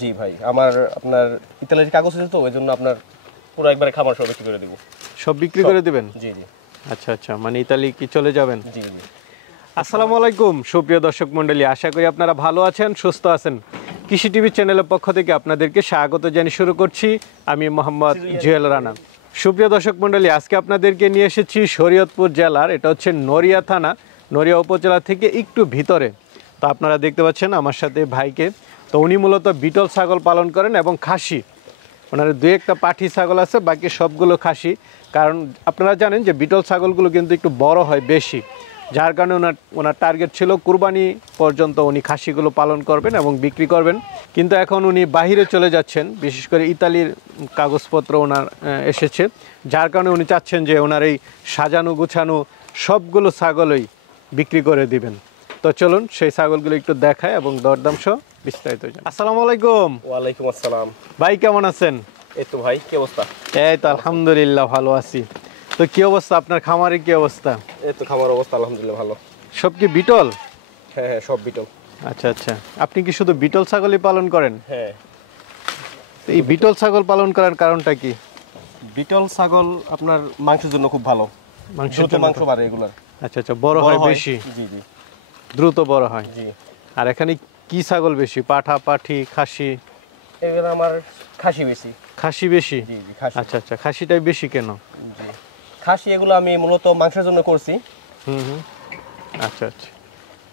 জি ভাই, আমার আপনার ইতালির কাগজ আছে তো, ওইজন্য আপনার পুরো একবারে খামার সব বিক্রি করে দিব। সব বিক্রি করে দিবেন? জি জি। আচ্ছা আচ্ছা, মানে ইতালি কি চলে যাবেন? জি জি। আসসালামু আলাইকুম সুপ্রিয় দর্শক মণ্ডলী, আশা করি আপনারা ভালো আছেন, সুস্থ আছেন। কৃষি টিভি চ্যানেলের পক্ষ থেকে আপনাদেরকে স্বাগত জানিয়ে শুরু করছি আমি মোহাম্মদ জুয়েল রানা। সুপ্রিয় দর্শক মণ্ডলী, আজকে আপনাদেরকে নিয়ে এসেছি শরীয়তপুর জেলার, এটা হচ্ছে নড়িয়া থানা, নড়িয়া উপজেলা থেকে একটু ভিতরে। তো আপনারা দেখতে পাচ্ছেন আমার সাথে ভাইকে। তো উনি মূলত বিটল ছাগল পালন করেন এবং খাসি, ওনার দুই একটা পাঠি ছাগল আছে, বাকি সবগুলো খাসি। কারণ আপনারা জানেন যে বিটল ছাগলগুলো কিন্তু একটু বড় হয় বেশি, যার কারণে ওনার টার্গেট ছিল কুরবানি পর্যন্ত উনি খাসিগুলো পালন করবেন এবং বিক্রি করবেন। কিন্তু এখন উনি বাহিরে চলে যাচ্ছেন, বিশেষ করে ইতালির কাগজপত্র ওনার এসেছে, যার কারণে উনি চাচ্ছেন যে ওনার এই সাজানো গুছানো সবগুলো ছাগলই বিক্রি করে দিবেন। তো চলুন সেই ছাগলগুলো একটু দেখায় এবং দরদাম সহ বিস্তারিত জানাই। আসসালামু আলাইকুম। ওয়ালাইকুম আসসালাম। ভাই কেমন আছেন? এই তো ভাই, কি অবস্থা? এই তো আলহামদুলিল্লাহ ভালো আছি। তো কি অবস্থা আপনার খামারের, কি অবস্থা? এই তো খামার অবস্থা আলহামদুলিল্লাহ ভালো। সব কি বিটল? হ্যাঁ হ্যাঁ, সব বিটল। আচ্ছা আচ্ছা, আপনি কি শুধু বিটল ছাগলই পালন করেন? হ্যাঁ। এই বিটল ছাগল পালন করার কারণটা কি? বিটল ছাগল আপনার মাংসের জন্য খুব ভালো, দ্রুত মাংস বাড়ে এগুলার। আচ্ছা আচ্ছা, বড় হয় বেশি? জি জি, দ্রুত বড় হয়। জি। আর এখানে কি ছাগল বেশি, পাঠা পাঠি খাসি? এখানে আমার খাসি বেশি। খাসি বেশি? জি জি, খাসি। আচ্ছা আচ্ছা, খাসিটাই বেশি কেন? জি, খাসি এগুলো আমি মূলত মাংসের জন্য করছি। হুম। আচ্ছা আচ্ছা,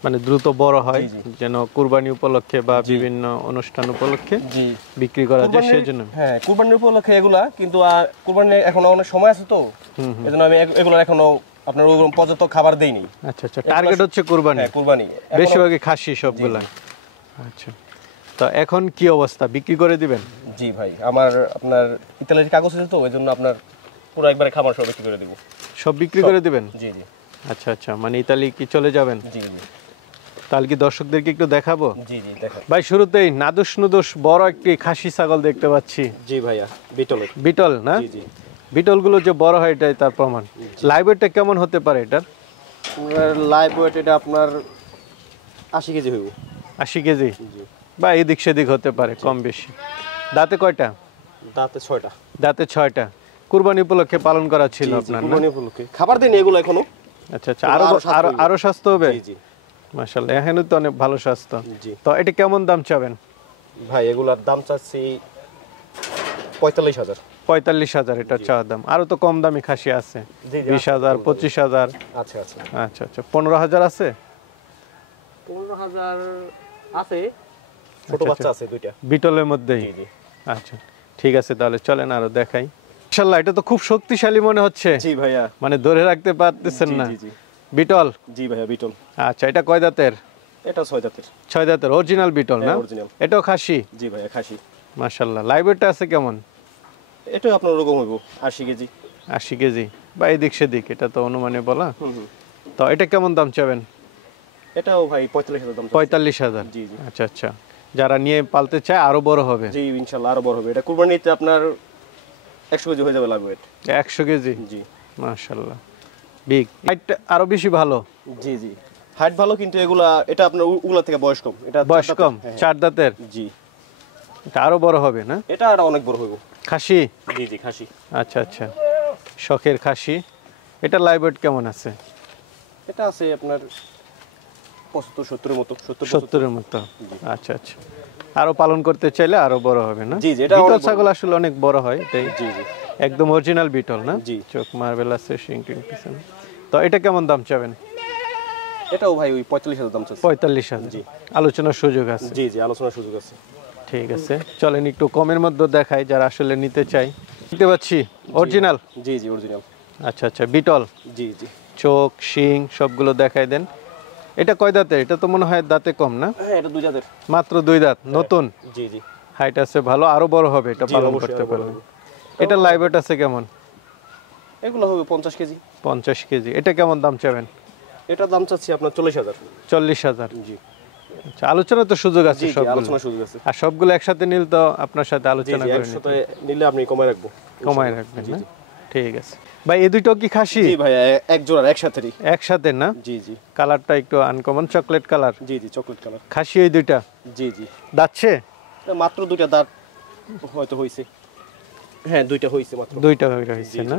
মানে দ্রুত বড় হয় যেন কুরবানি উপলক্ষে বা বিভিন্ন অনুষ্ঠান উপলক্ষে জি বিক্রি করা যায় সেজন্য। হ্যাঁ, কুরবানির উপলক্ষে এগুলা, কিন্তু কুরবানির এখনো অনেক সময় আছে তো, এজন্য আমি এগুলো এখনো আপনার পর্যাপ্ত খাবার দেইনি। আচ্ছা আচ্ছা, টার্গেট হচ্ছে কুরবানি। হ্যাঁ, কুরবানি বেশিরভাগই খাসি সবগুলা। আচ্ছা, তো এখন কি অবস্থা, বিক্রি করে দিবেন? জি ভাই, আমার আপনার ইতালির কাগজ আছে তো, ওইজন্য আপনার পুরো একবারে খাবার সব বিক্রি করে দিব। সব বিক্রি করে দিবেন? জি জি। আচ্ছা আচ্ছা, মানে ইতালি কি চলে যাবেন? জি জি। তাহলে কি দর্শকদেরকে একটু দেখাবো? জি জি, দেখান ভাই। শুরুতেই নাদুস নুদুস বড় একটি খাসি ছাগল দেখতে পাচ্ছি। জি ভাইয়া, বিটলের। বিটল না? জি জি। বিটলগুলো যে বড় হয় এটাই তার প্রমাণ। লাইভ ওয়েটটা কেমন হতে পারে এটার? লাইভ ওয়েট এটা আপনার 80 কেজি হইব। 80 কেজি? বা এদিক সেদিক হতে পারে, কম বেশি। দাঁতে কয়টা? দাঁতে 6টা। দাঁতে 6টা। কুরবানি উপলক্ষে পালন করা ছিল আপনার? কুরবানি উপলক্ষে খাবার দেন এগুলো এখনো। আচ্ছা আচ্ছা, আরো স্বাস্থ্য হবে? জি জি। মাশাআল্লাহ, এখানে তো অনেক ভালো স্বাস্থ্য। জি। তো এটা কেমন দাম চাবেন? ভাই এগুলার দাম চাচ্ছি 45,000। 45,000 এটা চাওয়া দাম। আরো তো কম দামি খাসি আছে, 20,000 25,000। আচ্ছা আচ্ছা আচ্ছা আচ্ছা, 15,000 আছে? 15,000 আছে, ছোট বাচ্চা আছে দুইটা বিটলের মধ্যেই। জি জি। আচ্ছা ঠিক আছে, তাহলে চলেন আরো দেখাই। মাশাআল্লাহ, এটা তো খুব শক্তিশালী মনে হচ্ছে। জি ভাইয়া, মানে ধরে রাখতে পারতেছেন না। জি জি। বিটল? জি ভাইয়া, বিটল। আচ্ছা, এটা কয় দাঁতের? এটা 6 দাঁতের। 6 দাঁতের অরিজিনাল বিটল না? অরিজিনাল। এটাও খাসি? জি ভাইয়া, খাসি। মাশাআল্লাহ, লাইভ ওয়েটটা আছে কেমন? এটা আপনার ওরকম হইব 80 কেজি। 80 কেজি বা এদিক সেদিক, এটা তো অনুমানে বলা। তো এটা কেমন দাম চাবেন? এটাও ভাই 45,000 দাম। 45,000? জি জি। আচ্ছা আচ্ছা, যারা নিয়ে পালতে চায় আরো বড় হবে? জি ইনশাআল্লাহ আরো বড় হবে। এটা কুরবানিতে আপনার 100 কেজি হয়ে যাবে লাইভ ওয়েট। 100 কেজি? জি। মাশাআল্লাহ, বিগ। হাইট আরো বেশি ভালো? জি জি, হাইট ভালো, কিন্তু এটা আপনার ওগুলা থেকে বয়স কম। এটা বয়স কম? 4 দাঁতের? জি। এটা আরো বড় হবে না? এটা অনেক বড় হইব। খাসি? জি জি, খাসি। আচ্ছা আচ্ছা, শখের খাসি। এটা লাইভ ওয়েট কেমন আছে? এটা আছে আপনার 75-70 এর মতো। 70 এর মতো? আচ্ছা আচ্ছা, আরো পালন করতে চাইলে আরো বড় হবে না? জি জি, এটা বিটল ছাগল আসলে অনেক বড় হয় এটাই। জি জি, একদম অরিজিনাল বিটল না? জি। চোখ মার্বেল আছে, শিং টিং পিছনে। তো এটা কেমন দাম চাবেন? এটাও ভাই ওই 45,000 দাম চাচ্ছে। 45,000? জি। আলোচনার সুযোগ আছে? জি জি, আলোচনার সুযোগ আছে। ঠিক আছে, চলেন একটু কমের মধ্যে দেখাই যারা আসলে নিতে চাই। দেখতে পাচ্ছি অরিজিনাল? জি জি, অরিজিনাল। আচ্ছা আচ্ছা, বিটল। জি জি। চোখ শিং সবগুলো দেখাই দেন। এটা কয় দাঁতের? এটা তো মনে হয় দাঁতে কম না? হ্যাঁ, এটা 2 দাঁতের। মাত্র 2 দাঁত, নতুন? জি জি। হাইট আছে ভালো, আরো বড় হবে এটা পালন করতে পারলে। এটা লাইভ ওয়েট আছে কেমন? এগুলো হবে 50 কেজি। 50 কেজি। এটা কেমন দাম চাবেন? এটা দাম চাচ্ছি আপনার 40,000। 40,000? জি। আচ্ছা, আলোচনা তো সুযোগ আছে? জি জি, সবগুলো আলোচনার সুযোগ আছে। আর সবগুলো একসাথে নিলে তো আপনার সাথে আলোচনা করে একসাথে নিলে আপনি কমায় রাখবো। কমায় রাখবেন না? ঠিক আছে ভাই। এই দুটো কি খাসি? জি ভাই, এক জোড়া একসাথেই। একসাথে না? জি জি। কালারটা একটু আনকমন, চকলেট কালার। জি জি, চকলেট কালার। খাসি এই দুইটা? জি জি। দাচ্ছে? এটা মাত্র দুইটা দাঁত হয়তো হয়েছে। হ্যাঁ, দুইটা হয়েছে মাত্র। দুইটা হয়েছে না?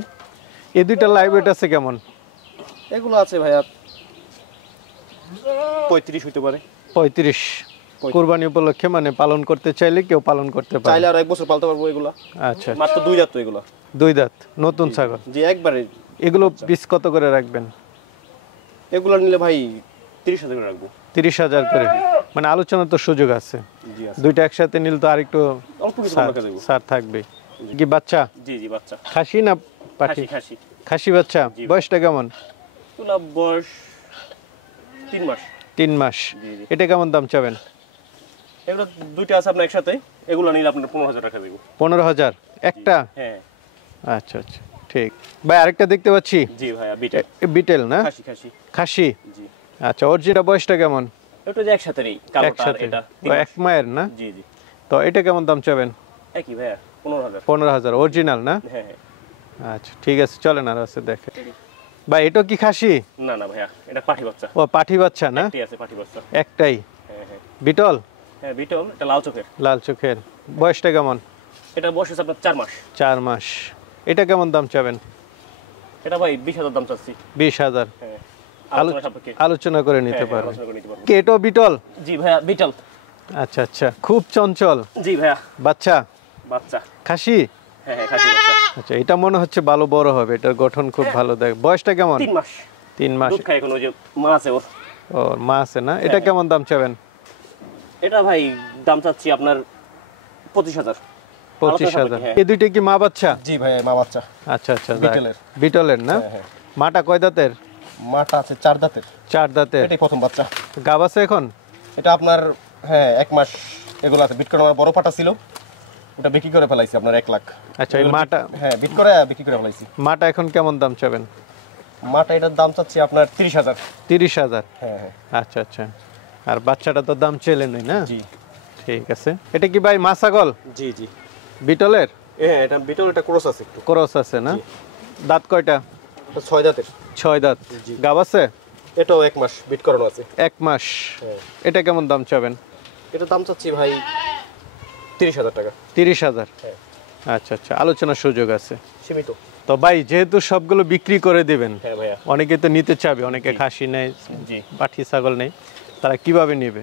এই দুইটা লাইভ ওয়েট আছে কেমন? এগুলো আছে ভাইয়া 35 হইতে পারে। 35 কুরবানি উপলক্ষে মানে পালন করতে চাইলে কেউ পালন করতে পারে। চাইলে আর এক বছর পালতে পারবো এগুলা। আচ্ছা, মাত্র দুই দাঁত তো এগুলা। দুই দাঁত নতুন ছাগল। জি, একবারে। এগুলো পিস কত করে রাখবেন? এগুলো নিলে ভাই 30,000 করে রাখবো। 30,000 করে, মানে আলোচনা তো সুযোগ আছে। জি আছে। দুইটা একসাথে নিলে তো আরেকটু অল্প কিছু কম রাখা যাবে। ছাড় থাকবে। কি বাচ্চা? জি জি, বাচ্চা। খাসি না পাঠি? খাসি। খাসি বাচ্চা। বয়সটা কেমন? এগুলা বয়স 3 মাস। 3 মাস। জি জি। এটা কেমন দাম চাবেন? এগুলো দুইটা আছে আপনার একসাথে, এগুলো নিলে আপনার 15,000 টাকা দেব। 15,000 একটা? হ্যাঁ। আচ্ছা আচ্ছা, ঠিক। ভাই আরেকটা দেখতে পাচ্ছি। জি ভাইয়া, বিটেল। বিটেল না? খাসি। খাসি। জি। আচ্ছা, অরিজিনাল বয়সটা কেমন? এটা যে একসাথে নেই, কালোটা আর একসাথে। এটা ও, এক মায়ের না? জি জি। তো এটা কেমন দাম চাবেন? একই ভাইয়া, 15,000। 15,000 অরিজিনাল না? হ্যাঁ হ্যাঁ। আচ্ছা ঠিক আছে, চলেন আর আছে দেখে। ভাই এটা কি খাসি? না না ভাইয়া, এটা পাঠি বাচ্চা। ও পাঠি বাচ্চা না? একটাই আছে পাঠি বাচ্চা। একটাই। হ্যাঁ হ্যাঁ। বিটল? হ্যাঁ, বিটল। এটা লাল চোখের। লাল চোখের। বয়সটা কেমন? এটা বয়স আছে আপনার 4 মাস। 4 মাস। এটা কেমন দাম চাবেন? এটা ভাই 20,000 দাম চাচ্ছি। 20,000। হ্যাঁ। আলোচনা সাপেক্ষে। আলোচনা করে নিতে হ্যাঁ, পারবেন। আলোচনা করে নিতে পারবো। কি এটাও বিটল? জি ভাইয়া, বিটল। আচ্ছা আচ্ছা, খুব চঞ্চল। জি ভাইয়া। বাচ্চা? বাচ্চা। খাসি? হ্যাঁ হ্যাঁ, খাসি বাচ্চা। আচ্ছা, এটা মনে হচ্ছে ভালো বড় হবে, এটার গঠন খুব ভালো দেখ। বয়সটা কেমন? 3 মাস। 3 মাস। দুধ খায় এখন, ওই যে মা আছে ওর। ও, মা আছে না? এটা কেমন দাম চাবেন? এটা ভাই দাম চাচ্ছি আপনার 25,000। 25,000। হ্যাঁ। এই দুইটা কি মা বাচ্চা? জি ভাই, মা বাচ্চা। আচ্ছা আচ্ছা, বিটলের। বিটলের না? হ্যাঁ হ্যাঁ। মাটা কয় দাঁতের? মাটা আছে 4 দাঁতের। 4 দাঁতের। এটাই প্রথম বাচ্চা। গাব আছে এখন? এটা আপনার হ্যাঁ 1 মাস। এগুলো আছে বিট করে, আমার বড় পাটা ছিল, ওটা বিক্রি করে ফেলাইছি আপনার 1 লাখ। আচ্ছা, এই মাটা? হ্যাঁ, বিট করে বিক্রি করে ফেলাইছি। মাটা এখন কেমন দাম চাবেন? মাটা এটার দাম চাচ্ছি আপনার 30,000। 30,000। হ্যাঁ হ্যাঁ। আচ্ছা আচ্ছা। আর বাচ্চাটা তো দাম চেলেন না? জি ঠিক আছে। এটা কি ভাই মা ছাগল? জি জি। বিটলের? হ্যাঁ, এটা বিটল, এটা ক্রস আছে একটু। ক্রস আছে না? দাঁত কয়টা? এটা 6 দাঁতের। 6 দাঁত। গাব আছে? এটাও 1 মাস বিট করানো আছে। 1 মাস। হ্যাঁ। এটা কেমন দাম চাবেন? এটা দাম চাচ্ছি ভাই 30,000 টাকা। 30,000। হ্যাঁ। আচ্ছা আচ্ছা, আলোচনার সুযোগ আছে। সীমিত। তো ভাই যেহেতু সবগুলো বিক্রি করে দিবেন, হ্যাঁ ভাইয়া। অনেকে তো নিতে চাবে, অনেকে খাসি নেই, জি। পাঠি ছাগল নেই, তারা কিভাবে নেবে?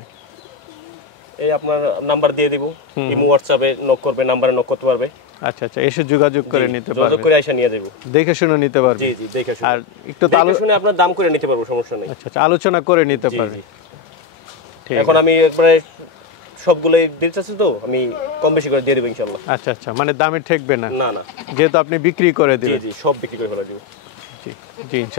এই আপনার নাম্বার দিয়ে দিব, ইমো হোয়াটসঅ্যাপে নক করবে, নাম্বারে নক করতে পারবে। আচ্ছা আচ্ছা, এসে যোগাযোগ করে নিতে যোগাযোগ পারবে, করে আইসা নিয়ে যাব। দেখে শুনে নিতে পারবে। জি জি, দেখে শুনে। আর একটু তো দেখে শুনে আপনার দাম করে নিতে পারবো, সমস্যা নেই। আচ্ছা আচ্ছা, আলোচনা করে নিতে জি, পারবে। জি। ঠিক এখন আছে। আমি একবারে সবগুলোই দিতে চাচ্ছি, তো আমি কম বেশি করে দিয়ে দেবো ইনশাআল্লাহ। আচ্ছা আচ্ছা, মানে দামে ঠেকবে না না না। যেহেতু আপনি বিক্রি করে জি দিবেন। জি, সব বিক্রি করে ফেলা দিব। জি জি, ইনশাল্লাহ।